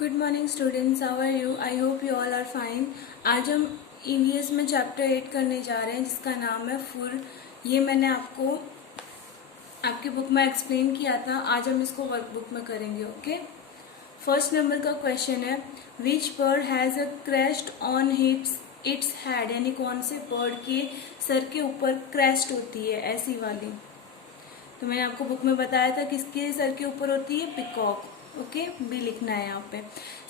Good morning students, how are you? I hope you all are fine. आज हम EVS में chapter 8 करने जा रहे हैं जिसका नाम है फुल। ये मैंने आपको आपकी बुक में एक्सप्लेन किया था। आज हम इसको वर्कबुक में करेंगे। ओके, फर्स्ट नंबर का क्वेश्चन है which bird has a crest on its head, यानी कौन से बर्ड के सर के ऊपर क्रेस्ट होती है, ऐसी वाली। तो मैंने आपको बुक में बताया था किसके सर के ऊपर होती है, पिकॉक। ओके, बी लिखना है यहाँ पे।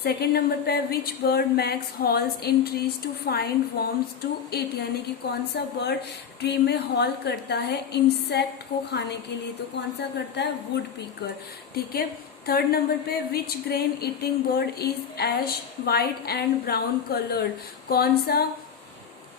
सेकंड नंबर पे which bird makes holes in trees to find worms to eat, यानी कि कौन सा बर्ड ट्री में हॉल करता है इंसेक्ट को खाने के लिए। तो कौन सा करता है, वुड पीकर। ठीक है। थर्ड नंबर पे which grain eating bird is ash white and brown coloured, कौन सा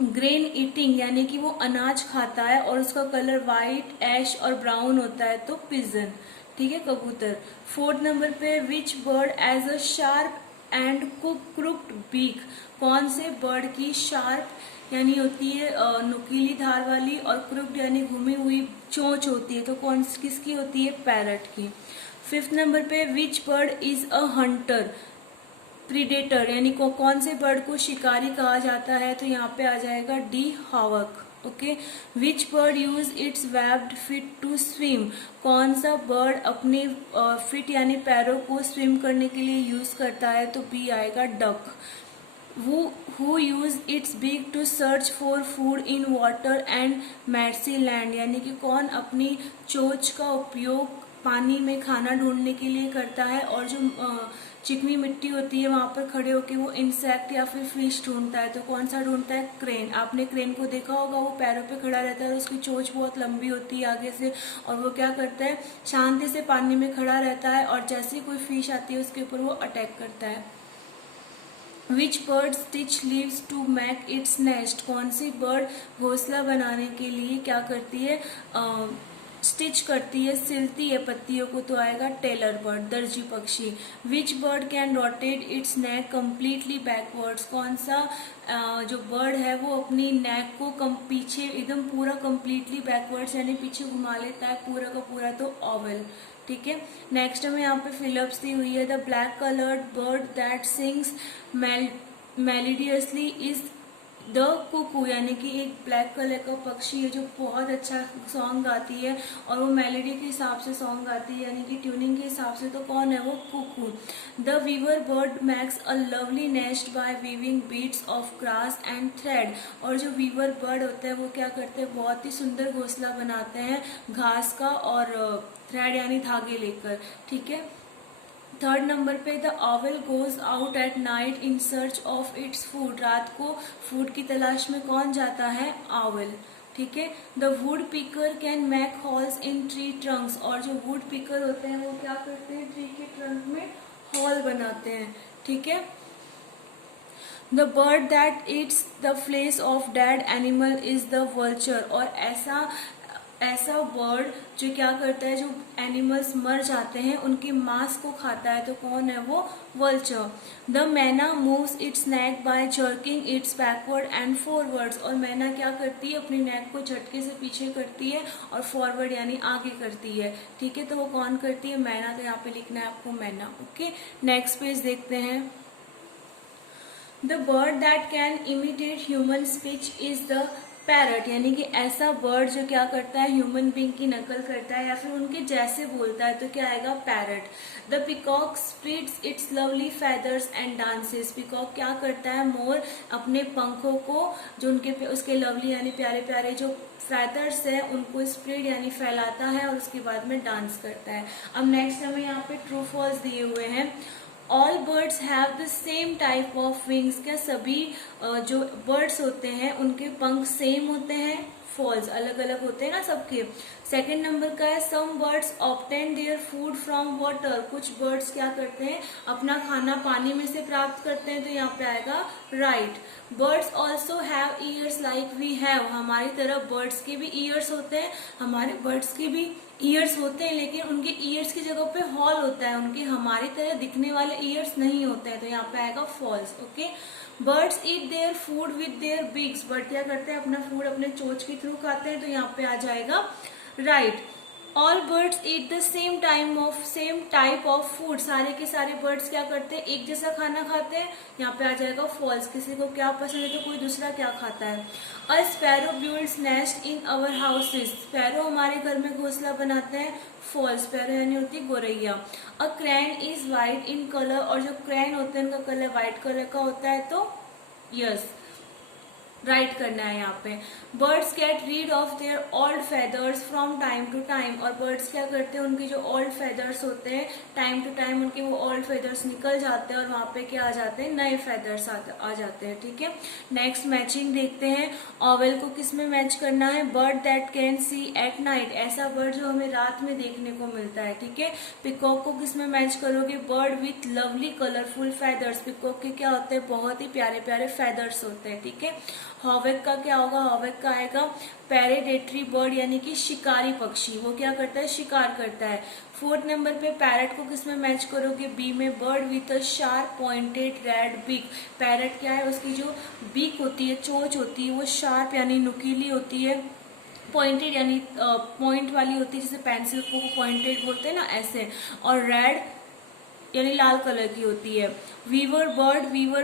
ग्रेन ईटिंग यानी कि वो अनाज खाता है और उसका कलर वाइट, ऐश और ब्राउन होता है, तो पिजन। ठीक है, कबूतर। फोर्थ नंबर पे which bird has a sharp and crooked beak, कौन से बर्ड की शार्प यानी होती है नुकीली धार वाली, और क्रुक्ड यानी घूमी हुई चोंच होती है, तो कौन किसकी होती है, पैरट की। फिफ्थ नंबर पे which bird is a hunter predator, यानी कौन से बर्ड को शिकारी कहा जाता है, तो यहाँ पे आ जाएगा D, hawk. Okay, which bird uses its webbed feet to swim, कौन सा बर्ड अपने फिट यानी पैरों को स्विम करने के लिए यूज करता है, तो बी आएगा duck. who use its beak to search for food in water and marshy land, यानी कि कौन अपनी चोंच का उपयोग पानी में खाना ढूंढने के लिए करता है, और जो चिकनी मिट्टी होती है वहां पर खड़े होकर वो इंसेक्ट या फिर फिश ढूंढता है, तो कौन सा ढूंढता है, क्रेन। आपने क्रेन को देखा होगा, वो पैरों पे खड़ा रहता है और उसकी चोंच बहुत लंबी होती है आगे से, और वो क्या करता है, शांति से पानी में खड़ा रहता है, और जैसे ही कोई फिश आती है उसके ऊपर वो अटैक करता है। Which bird stitch leaves to make its nest, कौन सी बर्ड घोंसला बनाने के लिए क्या करती है, स्टिच करती है, सिलती है पत्तियों को, तो आएगा टेलर बर्ड, दर्जी पक्षी। Which bird can rotate its neck completely backwards, कौन सा जो बर्ड है वो अपनी नेक को पीछे एकदम पूरा कम्प्लीटली बैकवर्ड्स यानी पीछे घुमा लेता है पूरा का पूरा, तो ऑवल। ठीक है। नेक्स्ट हमें यहाँ पे फिलअप्स दी हुई है, the black coloured bird that sings melodiously is the cuckoo, यानी कि एक ब्लैक कलर का पक्षी है जो बहुत अच्छा सॉन्ग गाती है, और वो मेलोडी के हिसाब से सॉन्ग गाती है, यानी कि ट्यूनिंग के हिसाब से, तो कौन है वो, cuckoo. The weaver bird makes a lovely nest by weaving beads of grass and thread, और जो वीवर बर्ड होते हैं वो क्या करते हैं, बहुत ही सुंदर घोंसला बनाते हैं घास का और थ्रेड यानी धागे लेकर। ठीक है। थर्ड नंबर पे the owl goes out at night in search of its food, रात को फूड की तलाश में कौन जाता है, ऑवल। ठीक है। The wood picker can make halls in tree Trunks, और जो वुड पिकर होते हैं वो क्या करते हैं, ट्री के ट्रंक में हॉल बनाते हैं। ठीक है। The bird that eats the flesh of dead animal is the vulture, और ऐसा बर्ड जो क्या करता है, जो एनिमल्स मर जाते हैं उनके मांस को खाता है, तो कौन है वो, vulture. The myna moves its neck by jerking its backward and forwards, और मैना क्या करती है, अपनी नेक को झटके से पीछे करती है और फॉरवर्ड यानी आगे करती है। ठीक है, तो वो कौन करती है, मैना। तो यहाँ पे लिखना है आपको मैना। ओके, नेक्स्ट पेज देखते हैं। The bird that can imitate human speech is the parrot, यानी कि ऐसा बर्ड जो क्या करता है, ह्यूमन बींग की नकल करता है या फिर उनके जैसे बोलता है, तो क्या आएगा, parrot. The peacock spreads it's lovely feathers and dances, peacock क्या करता है, मोर अपने पंखों को जो उसके लवली यानी प्यारे प्यारे जो फेदर्स है उनको स्प्रेड यानी फैलाता है, और उसके बाद में डांस करता है। अब नेक्स्ट हमें यहाँ पे ट्रू फॉल्स दिए हुए हैं। All birds have the same type of wings, क्या सभी जो बर्ड्स होते हैं उनके पंख सेम होते हैं, फॉल्स, अलग अलग होते हैं ना सबके। सेकंड नंबर का है some birds obtain their food from water, कुछ बर्ड्स क्या करते हैं, अपना खाना पानी में से प्राप्त करते हैं, तो यहाँ पे आएगा right. Birds also have ears like we have, हमारी तरफ बर्ड्स के भी ईयर्स होते हैं, हमारे बर्ड्स के भी ईयर्स होते हैं, लेकिन उनके ईयर्स की जगह पे हॉल होता है, उनके हमारी तरह दिखने वाले ईयर्स नहीं होते हैं, तो यहाँ पे आएगा false. Okay. Birds eat their food with their beaks, bird क्या करते हैं, अपना फूड अपने चोंच के थ्रू खाते हैं, तो यहाँ पे आ जाएगा right. All birds eat the same type of food. सारे के सारे बर्ड्स क्या करते हैं, एक जैसा खाना खाते हैं। यहाँ पे आ जाएगा फॉल्स, किसी को क्या पसंद है तो कोई दूसरा क्या खाता है। अ स्पैरो बिल्ड्स नेस्ट इन अवर हाउसेस। स्पैरो हमारे घर में घोंसला बनाते हैं। फॉल्स, स्पैरो यानी होती गौरैया। A crane is white in colour, और जो क्रैन होते हैं उनका कलर व्हाइट कलर का होता है, तो यस राइट करना है यहाँ पे। Birds get rid of their old feathers from time to time, और बर्ड्स क्या करते हैं, उनके जो ओल्ड फेदर्स होते हैं टाइम टू टाइम उनके वो ओल्ड फेदर्स निकल जाते हैं और वहां पे क्या आ जाते हैं, नए फेदर्स आ जाते हैं। ठीक है, नेक्स्ट मैचिंग देखते हैं। ऑवेल को किस में मैच करना है, bird that can see at night, ऐसा बर्ड जो हमें रात में देखने को मिलता है। ठीक है, पिकॉक को किस में मैच करोगे, bird with lovely colourful feathers. Peacock के क्या होते हैं, बहुत ही प्यारे प्यारे फेदर्स होते हैं। ठीक है, हॉवेक का क्या होगा, हॉवेक का आएगा पैरेडेटरी बर्ड यानी कि शिकारी पक्षी, वो क्या करता है, शिकार करता है। फोर्थ नंबर पे पैरट को किस में मैच करोगे, बी में, bird with a sharp pointed red beak. Parrot क्या है, उसकी जो बीक होती है, चोंच होती है, वो शार्प यानी नुकीली होती है, पॉइंटेड यानी पॉइंट वाली होती है, जैसे पेंसिल को पॉइंटेड बोलते हैं ना, ऐसे, और रेड यानी लाल कलर की होती है। वीवर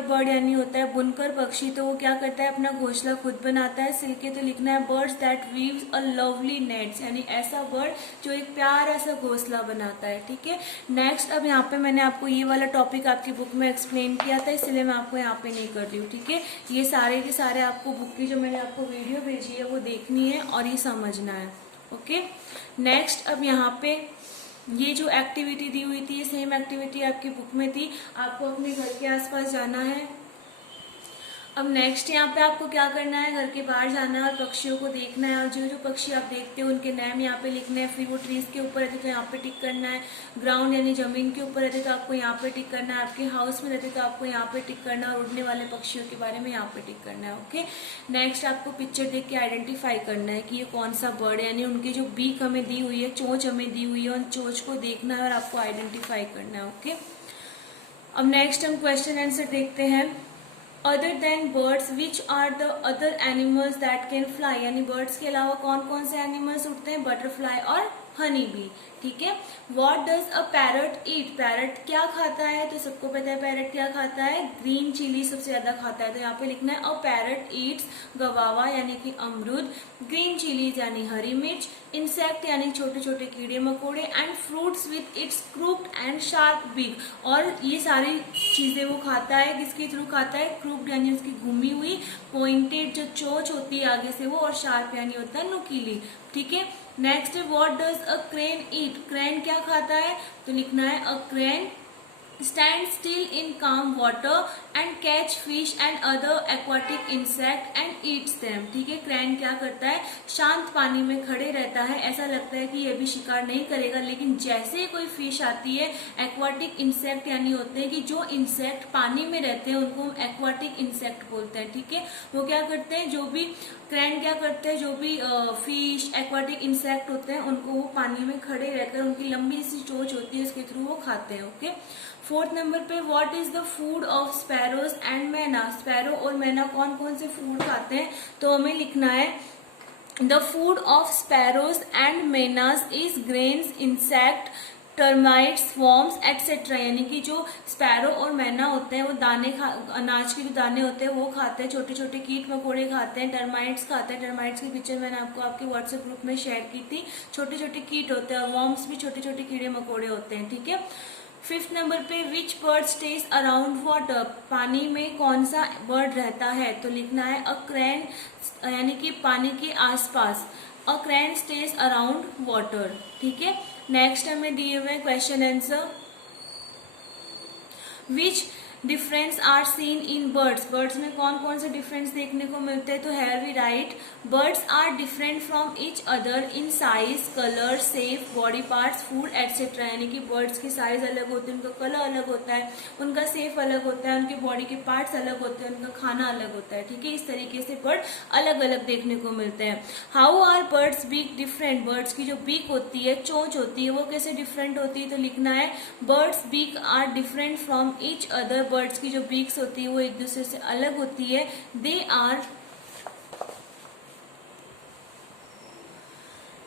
बर्ड यानी होता है बुनकर पक्षी, तो वो क्या करता है, अपना घोंसला खुद बनाता है। सिल्के तो लिखना है birds that weaves a lovely nets, यानी ऐसा बर्ड जो एक प्यारा सा घोंसला बनाता है। ठीक है, नेक्स्ट अब यहाँ पे मैंने आपको ये वाला टॉपिक आपकी बुक में एक्सप्लेन किया था, इसलिए मैं आपको यहाँ पे नहीं कर रही हूँ। ठीक है, ये सारे के सारे आपको बुक की जो मैंने आपको वीडियो भेजी है वो देखनी है और ये समझना है। ओके, नेक्स्ट अब यहाँ पे ये जो एक्टिविटी दी हुई थी, ये सेम एक्टिविटी आपकी बुक में थी, आपको अपने घर के आसपास जाना है। अब नेक्स्ट यहाँ पे आपको क्या करना है, घर के बाहर जाना है और पक्षियों को देखना है, और जो जो पक्षी आप देखते हो उनके नाम यहाँ पे लिखने हैं। फिर वो ट्रीज के ऊपर रहते तो यहाँ पे टिक करना है, ग्राउंड यानी जमीन के ऊपर रहते तो आपको यहाँ पे टिक करना है, आपके हाउस में रहते तो आपको यहाँ पे टिक करना है, और उड़ने वाले पक्षियों के बारे में यहाँ पे टिक करना है। ओके, नेक्स्ट आपको पिक्चर देख के आइडेंटिफाई करना है कि ये कौन सा बर्ड है, यानी उनकी जो बीक हमें दी हुई है, चोंच हमें दी हुई है, उन चोंच को देखना है और आपको आइडेंटिफाई करना है। ओके, अब नेक्स्ट हम क्वेश्चन आंसर देखते हैं। Other than birds which are the other animals that can fly, यानी बर्ड्स के अलावा कौन कौन से एनिमल्स उड़ते हैं, बटरफ्लाई और हनी बी। ठीक है, what does a parrot eat, parrot क्या खाता है, तो सबको पता है पैरट क्या खाता है, ग्रीन चिली सबसे ज्यादा खाता है, तो यहाँ पे लिखना है अ पैरट ईट्स गवावा यानी कि अमरूद, ग्रीन चिलीज यानी हरी मिर्च, इंसेक्ट यानी छोटे छोटे कीड़े मकोड़े, and fruits with its crooked and sharp beak, और ये सारी चीजें वो खाता है, किसके थ्रू खाता है, क्रूक्ड यानी उसकी घूमी हुई, पॉइंटेड जो चोंच होती है आगे से वो, और शार्प यानी होता है नुकीली। ठीक है, next what does a crane eat, crane क्या खाता है, तो लिखना है a crane stand still in calm water and catch fish and other aquatic insect and eats them. ठीक है, क्रैन क्या करता है, शांत पानी में खड़े रहता है, ऐसा लगता है कि ये भी शिकार नहीं करेगा, लेकिन जैसे ही कोई फिश आती है, एक्वाटिक इंसेक्ट यानी होते हैं कि जो इंसेक्ट पानी में रहते हैं उनको हम एक्वाटिक इंसेक्ट बोलते हैं। ठीक है, वो क्या करते हैं, जो भी क्रैन क्या करते हैं, जो भी फिश एक्वाटिक इंसेक्ट होते हैं उनको वो पानी में खड़े रहकर उनकी लंबी सी चोंच होती है उसके थ्रू वो खाते हैं। ओके, फोर्थ नंबर पे what is the food of sparrows and मैना, स्पैरो और मैना कौन कौन से फूड खाते हैं, तो हमें लिखना है the food of sparrows and mynas is grains insect termites worms etcetera, यानी कि जो स्पैरो और मैना होते हैं वो दाने अनाज के जो दाने होते हैं वो खाते हैं, छोटे छोटे कीट मकोड़े खाते हैं, टर्माइट्स खाते हैं, टर्माइट्स की पिक्चर मैंने आपको आपके व्हाट्सएप ग्रुप में शेयर की थी, छोटे छोटे कीट होते हैं, और वॉर्म्स भी छोटे छोटे कीड़े मकोड़े होते हैं। ठीक है, फिफ्थ नंबर पे which bud stage around water, पानी में कौन सा बर्ड रहता है, तो लिखना है अ क्रैन यानी कि पानी के आसपास, a crane stays around water. ठीक है, नेक्स्ट हमें दिए हुए question answer, which difference are seen in birds, birds में कौन कौन से डिफरेंस देखने को मिलते हैं, तो here we write birds are different from each other in size colour shape body parts food etcetera, यानी कि बर्ड्स की साइज अलग होती है, उनका कलर अलग होता है, उनका शेप अलग होता है, उनके बॉडी के पार्ट्स अलग होते हैं, उनका खाना अलग होता है। ठीक है, इस तरीके से बर्ड अलग अलग देखने को मिलते हैं। How are birds beak different, birds की जो बीक होती है, चोंच होती है, वो कैसे डिफरेंट होती है, तो लिखना है birds beak are different from each other, birds की जो बीक्स होती है वो एक दूसरे से अलग होती है,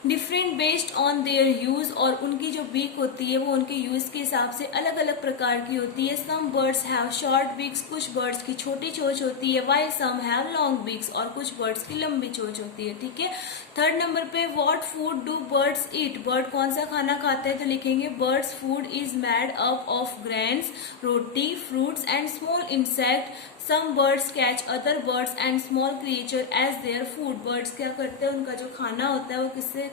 different based on their use, और उनकी जो बीक होती है वो उनके यूज के हिसाब से अलग अलग प्रकार की होती है। Some birds have short beaks, कुछ बर्ड्स की छोटी चोंच होती है, while some have long beaks, और कुछ बर्ड्स की लंबी चोंच होती है। ठीक है। थर्ड नंबर पे what food do birds eat, bird कौन सा खाना खाते हैं, तो लिखेंगे birds food is made up of grains, roti, fruits and small insect. Some birds catch other birds and small creature as their food, birds क्या करते हैं, उनका जो खाना होता है वो किससे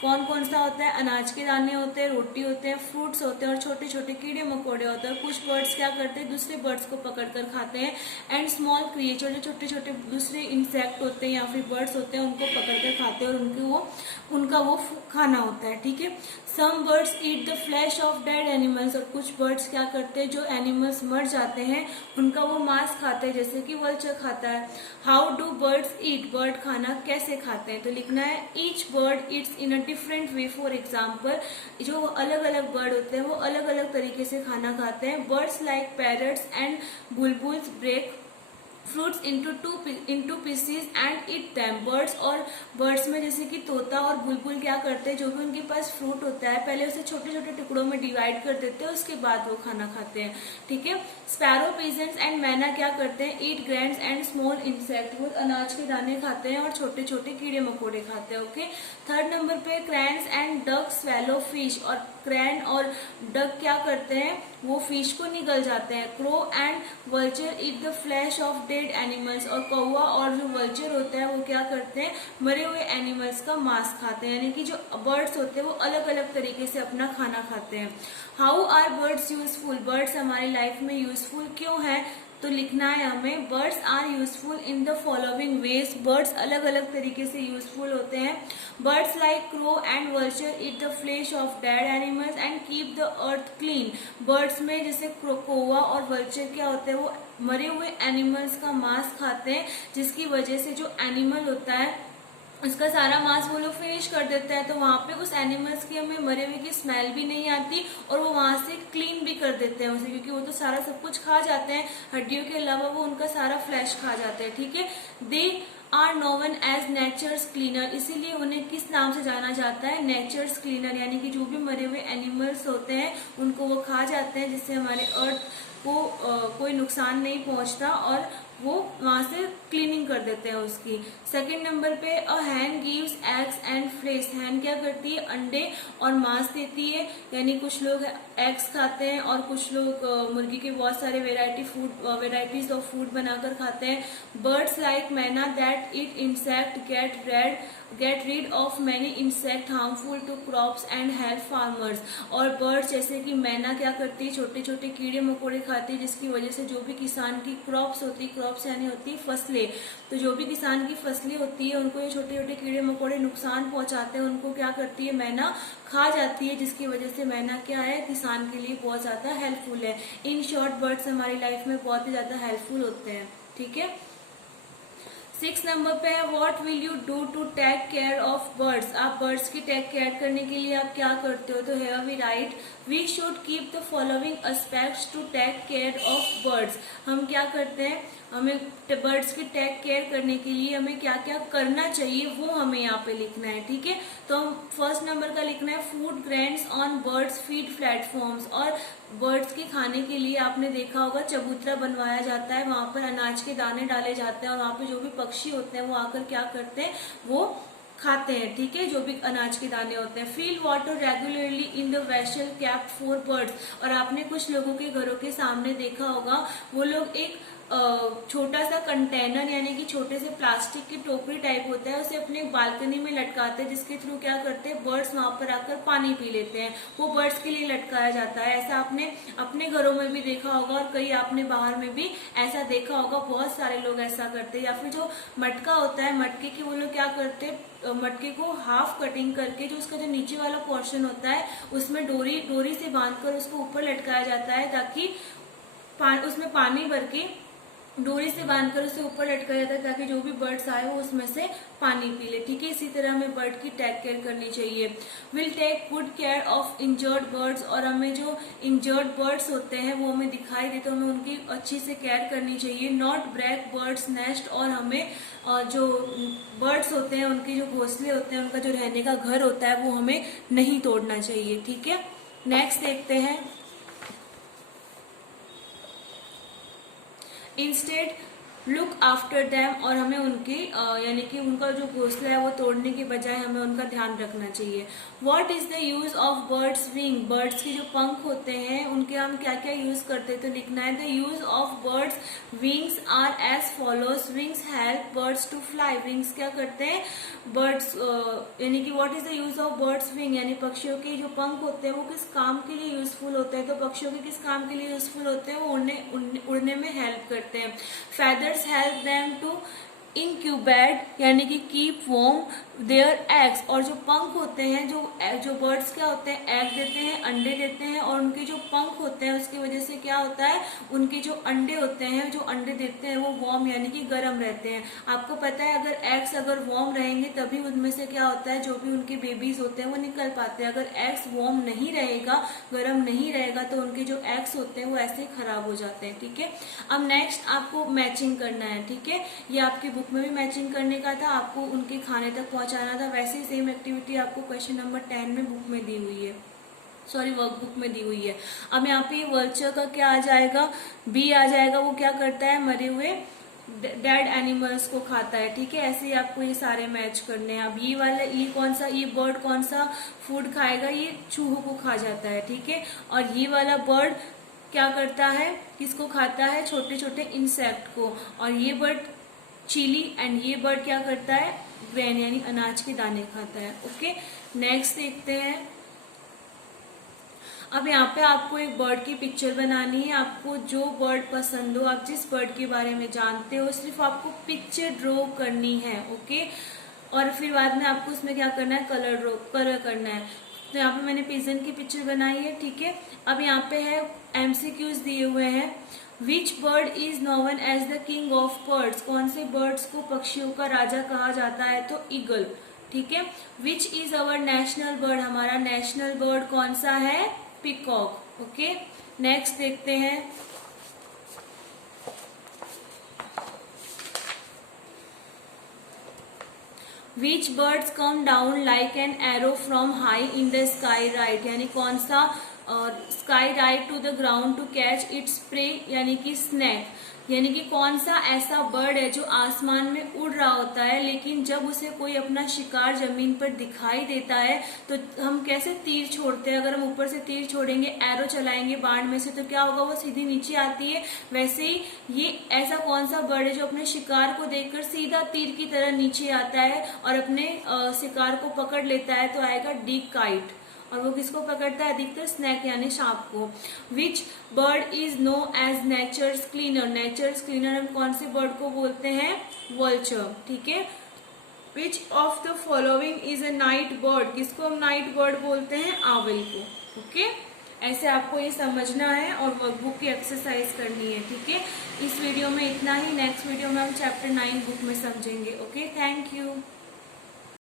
कौन कौन सा होता है, अनाज के दाने होते हैं, रोटी होते हैं, फ्रूट्स होते हैं, और छोटे छोटे कीड़े मकोड़े होते हैं। कुछ बर्ड्स क्या करते हैं, दूसरे बर्ड्स को पकड़कर खाते हैं। एंड स्मॉल क्रिएचर, जो छोटे छोटे दूसरे इंसेक्ट होते हैं या फिर बर्ड्स होते हैं, उनको पकड़कर खाते हैं और उनका वो खाना होता है। ठीक है। Some birds eat the flesh of dead animals, और कुछ बर्ड्स क्या करते हैं, जो एनिमल्स मर जाते हैं उनका वो मांस खाते हैं, जैसे कि वल्चर खाता है। How do birds eat, bird खाना कैसे खाते हैं, तो लिखना है each bird Yeats in a different way. For example, जो अलग अलग बर्ड होते हैं वो अलग अलग तरीके से खाना खाते हैं। Birds like parrots and bulbuls break fruits into pieces and eat them. Birds में जैसे कि तोता और बुलबुल क्या करते हैं, जो भी उनके पास फ्रूट होता है पहले उसे छोटे छोटे टुकड़ों में डिवाइड कर देते हैं, उसके बाद वो खाना खाते हैं। ठीक है। स्पैरो, पिजन्स एंड मैना क्या करते हैं, ईट ग्रेन्स एंड स्मॉल इंसेक्ट, वो अनाज के दाने खाते हैं और छोटे छोटे कीड़े मकोड़े खाते हैं। ओके। थर्ड नंबर पे क्रैन्स एंड डक स्वेलो फिश, और क्रैन और डक क्या करते हैं, वो फिश को निगल जाते हैं। Crow and vulture eat the flesh of dead animals, और कौवा और जो वल्चर होता है वो क्या करते हैं, मरे हुए एनिमल्स का मांस खाते हैं। यानी कि जो बर्ड्स होते हैं वो अलग अलग तरीके से अपना खाना खाते हैं। How are birds useful, birds हमारी लाइफ में यूजफुल क्यों है, तो लिखना है हमें birds are useful in the following ways, birds अलग अलग तरीके से यूजफुल होते हैं। Birds like crow and vulture eat the flesh of dead animals and keep the earth clean, birds में जैसे कौवा और वल्चर क्या होते हैं, वो मरे हुए एनिमल्स का मांस खाते हैं, जिसकी वजह से जो एनिमल होता है उसका सारा मांस वो लोग फिनिश कर देते हैं, तो वहां पे उस एनिमल्स की हमें मरे हुए की स्मेल भी नहीं आती, और वो वहां से क्लीन भी कर देते हैं उसे, क्योंकि वो तो सारा सब कुछ खा जाते हैं, हड्डियों के अलावा वो उनका सारा फ्लैश खा जाते हैं। ठीक है। They are known as nature's cleaner, इसीलिए उन्हें किस नाम से जाना जाता है, नेचर्स क्लीनर, यानी कि जो भी मरे हुए एनिमल्स होते हैं उनको वो खा जाते हैं, जिससे हमारे अर्थ को कोई नुकसान नहीं पहुंचता, और वो वहां से क्लीनिंग कर देते हैं उसकी। सेकंड नंबर पे अ हैन गिव्स एग्स एंड फ्लेश, हैन क्या करती है, अंडे और मांस देती है, यानी कुछ लोग एग्स खाते हैं और कुछ लोग मुर्गी के बहुत सारे वेराइटीज ऑफ फूड बनाकर खाते हैं। Birds like myna that eat insect get rid of many insect harmful to crops and help farmers, और बर्ड्स जैसे कि मैना क्या करती है, छोटे छोटे कीड़े मकोड़े खाती है, जिसकी वजह से जो भी किसान की क्रॉप्स होती है, क्रॉप्स यानी होती है फसलें, तो जो भी किसान की फसलें होती है उनको ये छोटे छोटे कीड़े मकोड़े नुकसान पहुंचाते हैं, उनको क्या करती है, मैना खा जाती है, जिसकी वजह से मैना क्या है, किसान के लिए बहुत ज्यादा हेल्पफुल है। इन शॉर्ट बर्ड्स हमारी लाइफ में बहुत ही ज्यादा हेल्पफुल होते हैं। ठीक है। 6 नंबर पे है what will you do to take care of birds, आप बर्ड्स की टेक केयर करने के लिए आप क्या करते हो, तो here we write we should keep the following aspects to take care of birds, हम क्या करते हैं, हमें बर्ड्स की टेक केयर करने के लिए हमें क्या क्या करना चाहिए वो हमें यहाँ पे लिखना है। ठीक है। तो हम फर्स्ट नंबर का लिखना है food grains on birds feed platforms, और बर्ड्स के खाने के लिए आपने देखा होगा चबूतरा बनवाया जाता है, वहां पर अनाज के दाने डाले जाते हैं, और वहां पे जो भी पक्षी होते हैं वो आकर क्या करते हैं, वो खाते हैं। ठीक है। जो भी अनाज के दाने होते हैं। Feel water regularly in the vessel kept for birds, और आपने कुछ लोगों के घरों के सामने देखा होगा वो लोग एक छोटा सा कंटेनर यानी कि छोटे से प्लास्टिक की टोकरी टाइप होता है, उसे अपने बालकनी में लटकाते हैं, जिसके थ्रू क्या करते हैं, बर्ड्स वहां पर आकर पानी पी लेते हैं, वो बर्ड्स के लिए लटकाया जाता है। ऐसा आपने अपने घरों में भी देखा होगा, और कई आपने बाहर में भी ऐसा देखा होगा, बहुत सारे लोग ऐसा करते हैं। या फिर जो मटका होता है, मटके की वो लोग क्या करते हैं, मटके को हाफ कटिंग करके जो उसका जो नीचे वाला पोर्शन होता है उसमें डोरी से बांधकर उसको ऊपर लटकाया जाता है, ताकि उसमें पानी भर के डोरी से बांधकर उसे ऊपर लटकाया जाता है ताकि जो भी बर्ड्स आए वो उसमें से पानी पी ले। ठीक है, इसी तरह हमें बर्ड की टेक केयर करनी चाहिए। Will take good care of injured birds, और हमें जो इंजर्ड बर्ड्स होते हैं वो हमें दिखाई दे तो हमें उनकी अच्छी से केयर करनी चाहिए। नॉट ब्रेक बर्ड्स नेस्ट, और हमें जो बर्ड्स होते हैं उनके जो घोंसले होते हैं, उनका जो रहने का घर होता है वो हमें नहीं तोड़ना चाहिए। ठीक है, नेक्स्ट देखते हैं। इंस्टेड लुक आफ्टर दैम, और हमें उनकी यानी कि उनका जो घोंसला है वो तोड़ने के बजाय हमें उनका ध्यान रखना चाहिए। What is the use of birds wing, birds के जो पंख होते हैं उनके हम क्या क्या यूज करते हैं, तो लिखना है the use of birds wings are as follows. Wings help birds to fly, wings क्या करते हैं बर्ड्स यानी कि what is the use of birds wing, यानी पक्षियों के जो पंख होते हैं वो किस काम के लिए यूजफुल होते हैं, तो पक्षियों के किस काम के लिए यूजफुल होते हैं, वो उड़ने में हेल्प करते हैं। Feathers help them to incubate, यानी कि कीप वार्म देयर एग्स, और जो पंख होते हैं जो बर्ड्स क्या होते हैं एग देते हैं, अंडे देते हैं, और उनके जो पंख होते हैं उसकी वजह से क्या होता है उनके जो अंडे होते हैं जो अंडे देते हैं वो वार्म यानी कि गर्म रहते हैं। आपको पता है अगर एग्स अगर वार्म रहेंगे तभी उनमें से क्या होता है जो भी उनके बेबीज होते हैं वो निकल पाते हैं। अगर एग्स वार्म नहीं रहेगा, गर्म नहीं रहेगा, तो उनके जो एग्स होते हैं वो ऐसे ही खराब हो जाते हैं। ठीक है, अब नेक्स्ट आपको मैचिंग करना है। ठीक है, ये आपकी बुक में भी मैचिंग करने का था, आपको उनके खाने तक पहुंचाना था। वैसे ही सेम एक्टिविटी आपको क्वेश्चन नंबर 10 में बुक में दी हुई है, सॉरी वर्कबुक में दी हुई है। अब यहाँ पे वल्चर का क्या आ जाएगा, बी आ जाएगा। वो क्या करता है मरे हुए डेड एनिमल्स को खाता है। ठीक है, ऐसे ही आपको ये सारे मैच करने हैं। अब ये वाला ये कौन सा, ये बर्ड कौन सा फूड खाएगा, ये चूहों को खा जाता है। ठीक है, और ये वाला बर्ड क्या करता है, किसको खाता है, छोटे छोटे इंसेक्ट को। और ये बर्ड चीली, एंड ये बर्ड क्या करता है ग्रेन यानी अनाज के दाने खाता है। ओके, नेक्स्ट देखते हैं। अब यहाँ पे आपको एक बर्ड की पिक्चर बनानी है। आपको जो बर्ड पसंद हो, आप जिस बर्ड के बारे में जानते हो, सिर्फ आपको पिक्चर ड्रॉ करनी है। ओके, और फिर बाद में आपको उसमें क्या करना है, कलर करना है। तो यहाँ पे मैंने पिजन की पिक्चर बनाई है। ठीक है, अब यहाँ पे है एमसीक्यूज दिए हुए हैं। Which bird is known as the king of birds, कौन से बर्ड्स को पक्षियों का राजा कहा जाता है, तो ईगल। ठीक है, which is our national bird, हमारा नेशनल बर्ड कौन सा है, पीकॉक। ओके, नेक्स्ट देखते हैं। Which birds come down like an arrow from high in the sky right, यानी कौन सा sky right to the ground to catch its prey, यानी कि स्नैक, यानी कि कौन सा ऐसा बर्ड है जो आसमान में उड़ रहा होता है लेकिन जब उसे कोई अपना शिकार जमीन पर दिखाई देता है तो हम कैसे तीर छोड़ते हैं, अगर हम ऊपर से तीर छोड़ेंगे, एरो चलाएंगे बाण में से, तो क्या होगा, वो सीधी नीचे आती है। वैसे ही ये ऐसा कौन सा बर्ड है जो अपने शिकार को देखकर सीधा तीर की तरह नीचे आता है और अपने शिकार को पकड़ लेता है, तो आएगा डिक काइट। और वो किसको पकड़ता है, अधिकतर स्नैक यानी सांप को। Which bird is known as nature's cleaner, nature's cleaner हम कौन से बर्ड को बोलते हैं, वल्चर। ठीक है, which of the following is a night bird, किसको हम नाइट बर्ड बोलते हैं, आविल को। ओके, ऐसे आपको ये समझना है और वर्कबुक की एक्सरसाइज करनी है। ठीक है, इस वीडियो में इतना ही, नेक्स्ट वीडियो में हम चैप्टर 9 बुक में समझेंगे। Okay, thank you.